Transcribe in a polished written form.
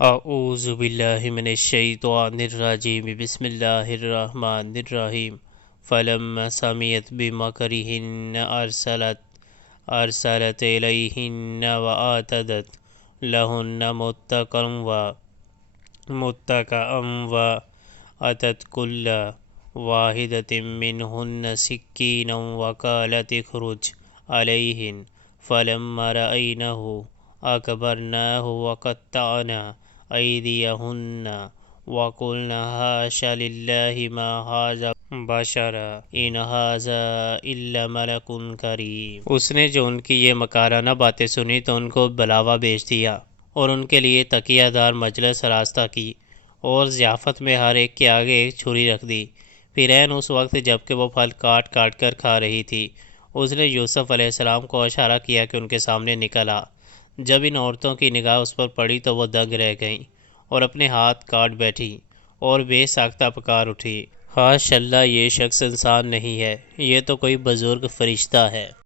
اعوذ باللہ من الشیطان الرجیم بسم اللہ الرحمن الرحیم فلما سمعت بمکرہن ارسلت الیہن وآتدت لہن متکئا وآتت کل واحدۃ منہن سکینا وقالت اخرج علیہن فلما رأینہ اکبرنہ وقطعن ایدیہن وقلن حاش للہ ما ھذا بشرا ان ھذا الا ملک کریم۔ اس نے جو ان کی یہ مکارانہ باتیں سنی تو ان کو بلاوا بھیج دیا اور ان کے لیے تکیہ دار مجلس راستہ کی اور ضیافت میں ہر ایک کے آگے ایک چھری رکھ دی۔ پھر عین اس وقت جب کہ وہ پھل کاٹ کاٹ کر کھا رہی تھی اس نے یوسف علیہ السلام کو اشارہ کیا کہ ان کے سامنے نکل آ۔ جب ان عورتوں کی نگاہ اس پر پڑی تو وہ دنگ رہ گئیں اور اپنے ہاتھ کاٹ بیٹھی اور بے ساختہ پکار اٹھی، حاش اللہ، یہ شخص انسان نہیں ہے، یہ تو کوئی بزرگ فرشتہ ہے۔